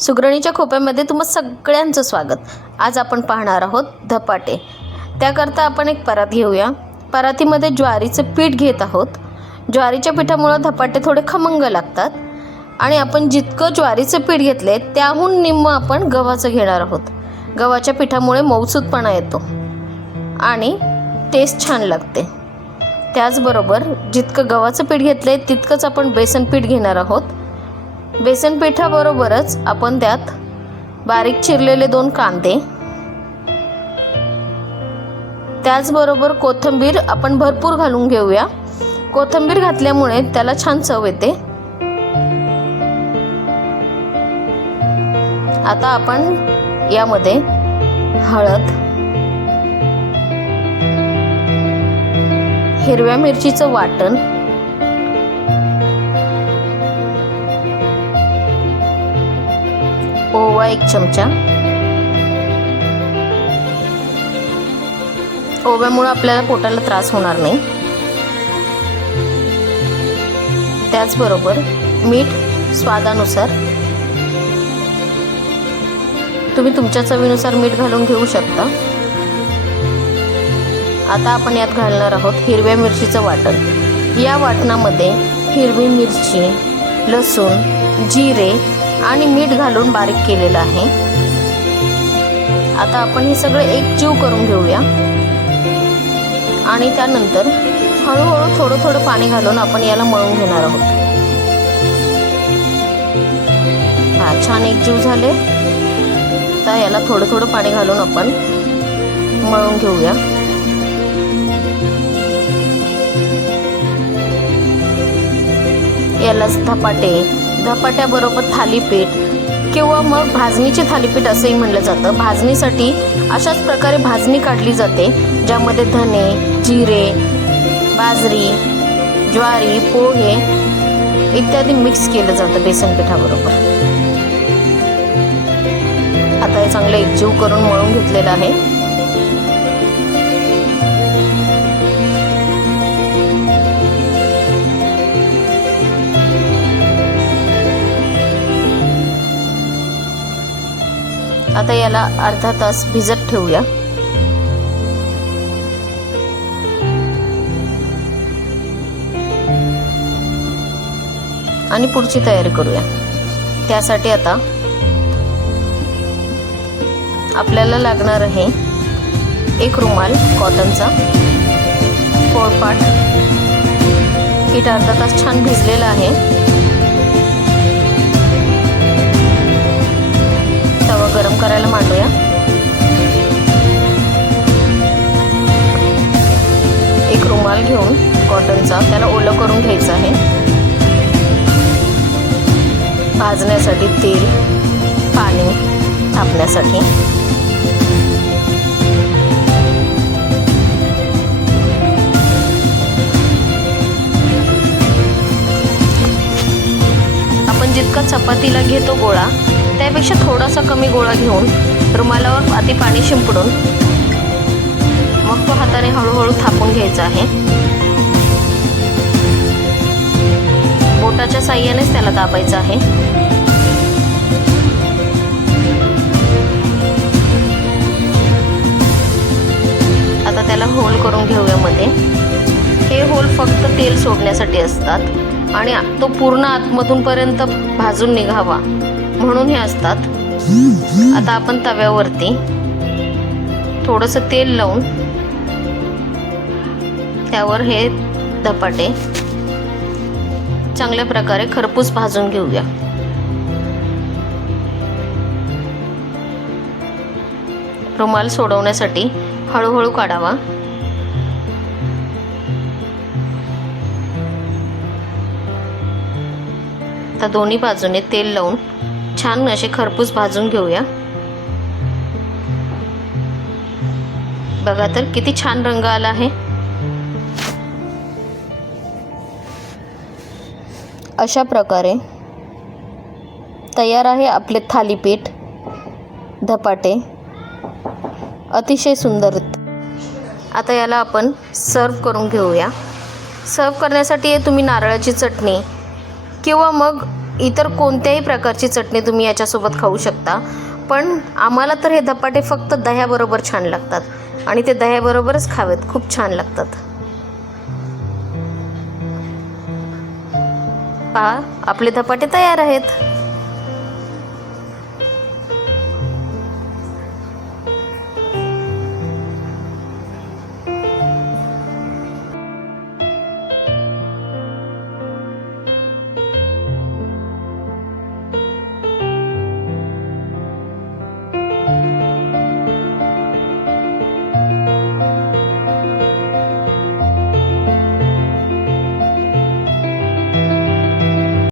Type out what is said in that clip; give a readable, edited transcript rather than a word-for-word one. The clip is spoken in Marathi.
सुगरणीच्या खोप्यामध्ये तुम्हा सगळ्यांचं स्वागत। आज आपण पाहणार आहोत धपाटे। त्याकरता आपण एक परात घेऊया। परातीमध्ये ज्वारीचे पीठ घेत आहोत। ज्वारीच्या पिठामुळे धपाटे थोडे खमंग लागतात आणि आपण जितकं ज्वारीचे पीठ घेतले त्याहून निम्म आपण गव्हाचं घेणार आहोत। गव्हाच्या पिठामुळे मऊसूतपणा येतो आणि टेस्ट छान लागते। त्याचबरोबर जितकं गव्हाचं पीठ घेतले तितकंच आपण बेसन पीठ घेणार आहोत। बेसन पिठाबरोबरच आपण त्यात बारीक चिरलेले 2 कांदे, त्याचबरोबर कोथिंबीर आपण भरपूर घालून घेऊया। कोथिंबीर घातल्यामुळे त्याला छान चव येते। आता आपण यामध्ये हळद, हिरव्या मिरचीचं वाटण, ओवा 1 चमचा। ओव्यामुळे आपल्याला पोटाला त्रास होणार नाही। त्याचबरोबर मीठ स्वादानुसार, तुम्ही तुमच्या चवीनुसार मीठ घालून घेऊ शकता। आता आपण यात घालणार आहोत हिरव्या मिरचीचं वाटण। या वाटणामध्ये हिरवी मिरची, लसूण, जिरे आणि मीठ घालून बारीक केलेलं आहे। आता आपण हे सगळे एकजीव करून घेऊया आणि त्यानंतर हळूहळू थोडं थोडं पाणी घालून आपण याला मळून घेणार आहोत। छान एकजीव झाले तर याला थोडं थोडं पाणी घालून आपण मळून घेऊया। यालाच धपाट्याबरोबर थालीपीठ किंवा मग भाजणीचे थालीपीठ असंही म्हणलं जातं। भाजणीसाठी अशाच प्रकारे भाजणी काढली जाते, ज्यामध्ये धने, जिरे, बाजरी, ज्वारी, पोहे इत्यादी मिक्स केलं जातं बेसन पिठाबरोबर। आता हे चांगलं एकजीव करून मळून घेतलेलं आहे। आता याला अर्धा तास भिजत ठेवूया। आणि पुढची तयारी करूया। त्यासाठी आता आपल्याला लागणार आहे एक रुमाल कॉटनचा, पोळपाट। पीठ अर्धा तास छान भिजलेलं आहे। तवा गरम करायला मांडूया। एक रुमाल घेऊन कॉटनचा त्याला ओलं करून घ्यायचं आहे। भाजण्यासाठी तेल, पाणी तापण्यासाठी। आपण जितका चपातीला घेतो गोळा त्यापेक्षा थोडासा कमी गोळा घेऊन रुमालावर आधी पाणी शिंपडून मग तो हाताने हळूहळू थापून घ्यायचा आहे। बोटाच्या साहाय्यानेच त्याला दाबायचं आहे। आता त्याला होल करून घेऊया मध्ये। हे होल फक्त तेल सोडण्यासाठी असतात आणि तो पूर्ण आतमधून पर्यंत भाजून निघावा म्हणून हे असतात। आता आपण तव्यावरती थोडंसं तेल लावून त्यावर हे धपाटे चांगल्या प्रकारे खरपूस भाजून घेऊया। रुमाल सोडवण्यासाठी हळूहळू काढावा। आता दोन्ही बाजूने तेल लावून छान असे खरपूस भाजून घेऊया। बघा तर किती छान रंग आला आहे। अशा प्रकारे तयार आहे आपले थालीपीठ धपाटे, अतिशय सुंदर। आता याला आपण सर्व करून घेऊया। सर्व करण्यासाठी तुम्ही नारळाची चटणी किंवा मग इतर कोणत्याही प्रकारची चटणी तुम्ही याच्यासोबत खाऊ शकता, पण आम्हाला तर हे धपाटे फक्त दह्याबरोबर छान लागतात आणि ते दह्याबरोबरच खावेत, खूप छान लागतात. पहा, आपले धपाटे तयार आहेत.